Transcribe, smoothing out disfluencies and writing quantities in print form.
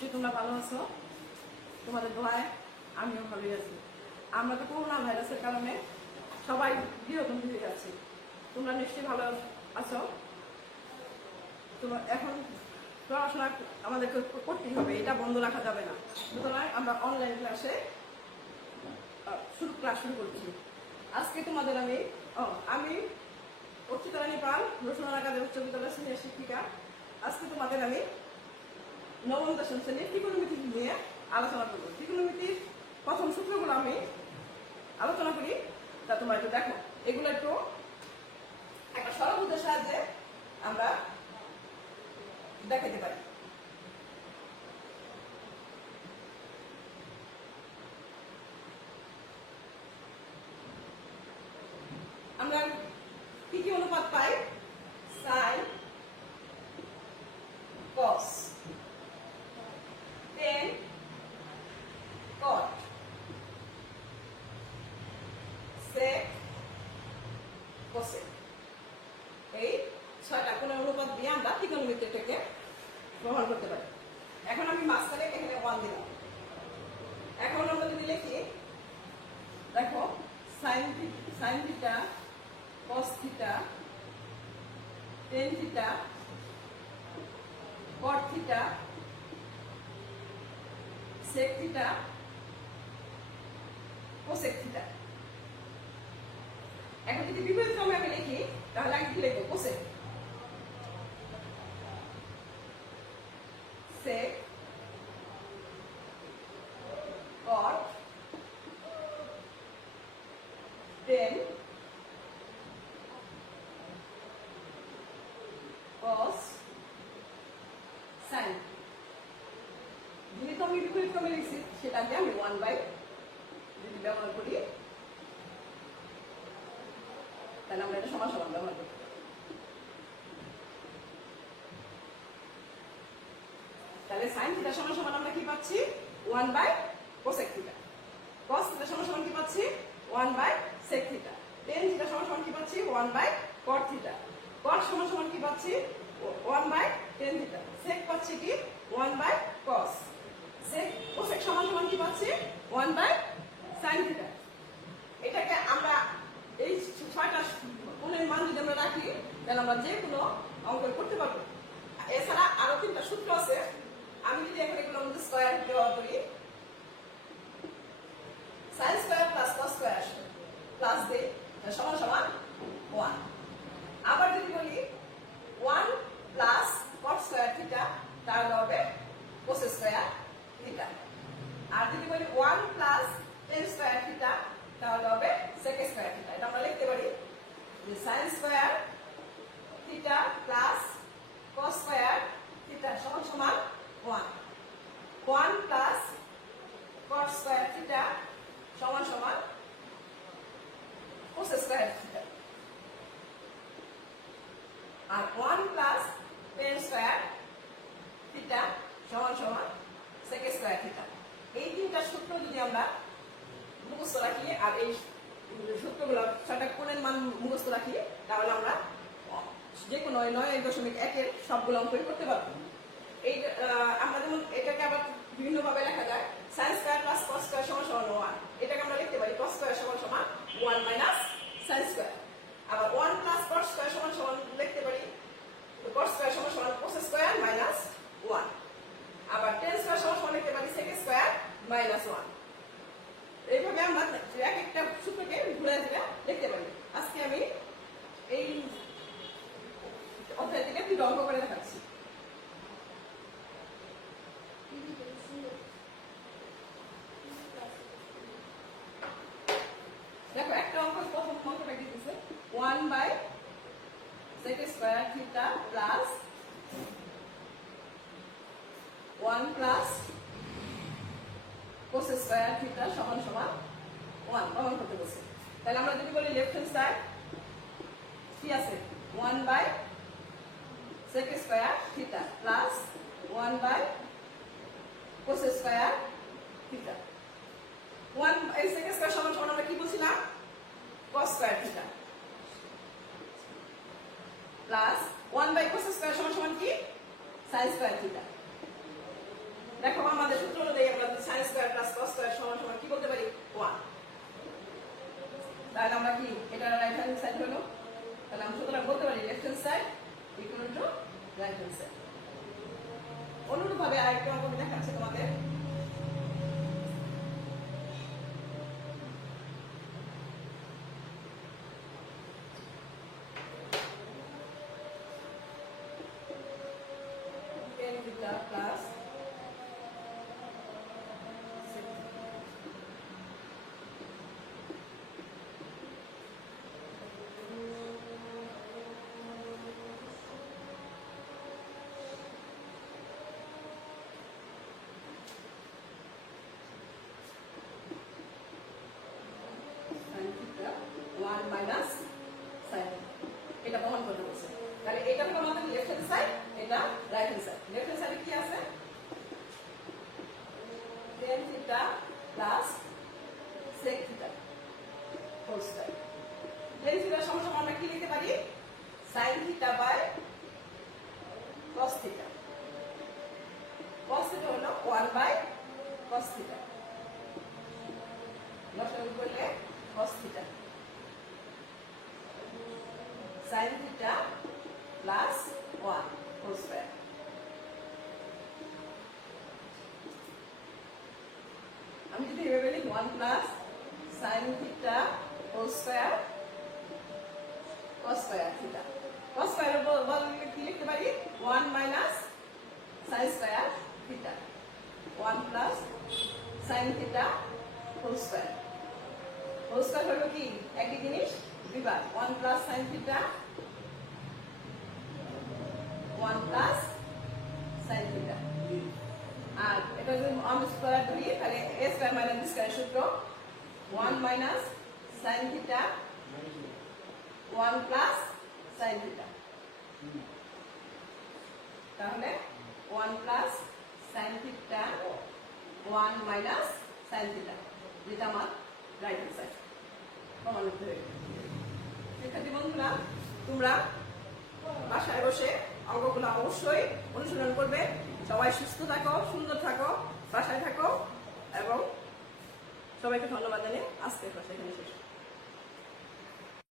নিশ্চয়ই তোমরা ভালো আছো। তোমাদের দোয়ায় আমিও ভালোই আছি। আমরা তো করোনা ভাইরাসের কারণে সবাই গৃহবন্দী হয়ে যাচ্ছি। তোমরা নিশ্চয়ই ভালো আছো। তোমার এখন পড়াশোনা আমাদেরকে করতেই হবে, এটা বন্ধ রাখা যাবে না। সুতরাং আমরা অনলাইন ক্লাসে ক্লাস শুরু করছি। আজকে তোমাদের আমি অর্চিতা রানী পাল, রসুনারা কাদের উচ্চ বিদ্যালয়ের সিনিয়র শিক্ষিকা। আজকে তোমাদের আমি নবম দশম শ্রেণীর ত্রিকোণমিতি নিয়ে আলোচনা করব। ত্রিকোণমিতির প্রথম সূত্রগুলো আমি আলোচনা করি, তা তোমরা একটু দেখো। এগুলো একটু একটা সরলবুদ্ধের সাহায্যে আমরা দেখাতে পারি। আমরা কি কি অনুপাত পাই? সাইন, কস, টেন, কট, সেক, কোসেক। এই ছয়টা কোন অনুপাত দিয়ে আমরা ত্রিকোণমিতিটাকে ব্যবহার করতে পারি। এখন আমি মাঝখানে এখানে 1 দিলাম। এখন আমরা যদি লিখি, দেখো sine theta, cos theta, tan theta, cot theta, sec theta, cosec theta. এখন যদি বিপরীত ক্রমে আমি লিখি, তাহলে আমি কি লিখবো? কোসেক, সেক, কট, টেন, কস, সাইন। যেহেতু আমি বিপরীত ক্রমে লিখছি, সেটাকে আমি 1 বাই যদি ব্যবহার করি, তাহলে আমরা এটা সমান সমান ব্যবহার করি। তাহলে সাইন থিটা সমান সমান আমরা কি পাচ্ছি? 1 by cosec theta. Cos theta সমান সমান কি পাচ্ছি? 1 by sec theta. Tan theta সমান সমান কি পাচ্ছি? 1 বাই কট থিটা। কট সমান সমান কি পাচ্ছি? 1 বাই টেন থিটা। সেক পাচ্ছি কি? 1 বাই কস। সেক কোসেক সমান সমান কি পাচ্ছি? 1 বাই সাইন থিটা। এটাকে আমরা এই ছয়টা কোণের মান যদি আমরা রাখি, তাহলে আমরা যে কোনো অঙ্ক করতে পারবো। এছাড়া আরো 3টা সূত্র আছে। আমি যদি এখন এগুলো মধ্যে স্কয়ার ব্যবহার করি, sine square plus cos square plus দিয়ে সমান সমান 1। আবার যদি বলি 1 প্লাস কট স্কয়ার থিটা, তাহলে হবে কোস স্কয়ার থিটা। আর যদি বলি 1 প্লাস টেন স্কয়ার থিটা, তাহলে হবে সেক স্কয়ার থিটা। এটা আমরা লিখতে পারি যে sign square theta plus cos square theta সমান সমান 1। 1 প্লাস কট স্কয়ার থিটা সমান সমান কোস স্কয়ার থিটা। আর 1 প্লাস টেন স্কয়ার থিটা সমান সমান সেক স্কয়ার থিটা। এই 3টা সূত্র যদি আমরা মুখস্থ রাখি, আর এই সূত্রগুলো 6টা কোণের মান মুখস্থ রাখি, তাহলে আমরা যে কোনো 9.1 সবগুলো অঙ্কই করতে পারবো। এই আমরা যেমন এটাকে আবার বিভিন্ন ভাবে লেখা যায়, sine square plus cos square সমান সমান 1। এটাকে আমরা লিখতে পারি কস স্কয়ার সমান সমান 1 মাইনাস সাইন স্কয়ার। আবার 1 প্লাস কট স্কয়ার সমান সমান লিখতে পারি কট স্কয়ার সমান সমান কোস স্কয়ার মাইনাস 1। আবার টেন স্কয়ার সমান সমান লিখতে পারি সেক স্কয়ার মাইনাস 1। এইভাবে আমরা এক একটা সূত্রকে ঘুরে ঘুরে লিখতে পারি। আজকে আমি এই অধ্যায় থেকে 2টা অঙ্ক করে দেখাচ্ছি। দেখো, একটা অঙ্ক, প্রথম অঙ্কটা কি দিচ্ছে? 1 by sec square theta plus 1 plus cos square theta সমান সমান 1 প্রমাণ করতে বলছে। তাহলে আমরা যদি বলি লেফট হ্যান্ড সাইড কি আছে? 1 by sec square theta plus 1 by cos square theta. 1 by sec square সমান সমান আমরা কি বলছিলাম? Cos square theta plus 1 by cos square সমান সমান কি? Sine square theta. দেখো আমাদের সূত্র অনুযায়ী আমরা sin square plus cos square সমান সমান কি বলতে পারি 1। তাহলে আমরা কি এটা রাইট হ্যান্ড সাইড হলো, তাহলে আমরা সুতরাং বলতে পারি left hand side equal to right hand side. অনুরূপভাবে আরেকটা অঙ্ক দেখাচ্ছি তোমাদের। প্লাস ওয়ান মাইনাস সাইন, এটা প্রমাণ করতে বলছে। তাহলে এটা হলো আমাদের লেফট হ্যান্ড সাইড, এটা right hand side. Left hand সাইডে কি আছে tan theta plus sec theta whole square. tan theta সমান আমরা কি লিখতে পারি sin theta by cos theta. cos theta হলো 1 বাই cos থিটা, লসাগু করলে cos theta sin theta plus 1 whole square. আমি যদি এভাবে লিখি 1 plus sin theta whole square cos square theta. cos স্কয়ারের বদলে কি লিখতে পারি 1 minus sin square theta, 1 plus sin theta whole square. Whole square হলো কি একই জিনিস দুইবার, 1 plus sin theta 1 plus sin theta. আর এটা যদি আমি স্কয়ার ধরি তাহলে a square minus b square সূত্র 1 minus sin theta 1 plus sin theta, তাহলে 1 plus sin theta 1 minus sin theta, যেটা আমার রাইট হ্যান্ড সাইড প্রমাণিত হয়ে গেল। শিক্ষার্থী বন্ধুরা, তোমরা বাসায় বসে অঙ্কগুলো অবশ্যই অনুশীলন করবে। সবাই সুস্থ থাকো, সুন্দর থাকো, বাসায় থাকো এবং সবাইকে ধন্যবাদ জানিয়ে আজকের ক্লাস এখানে শেষ।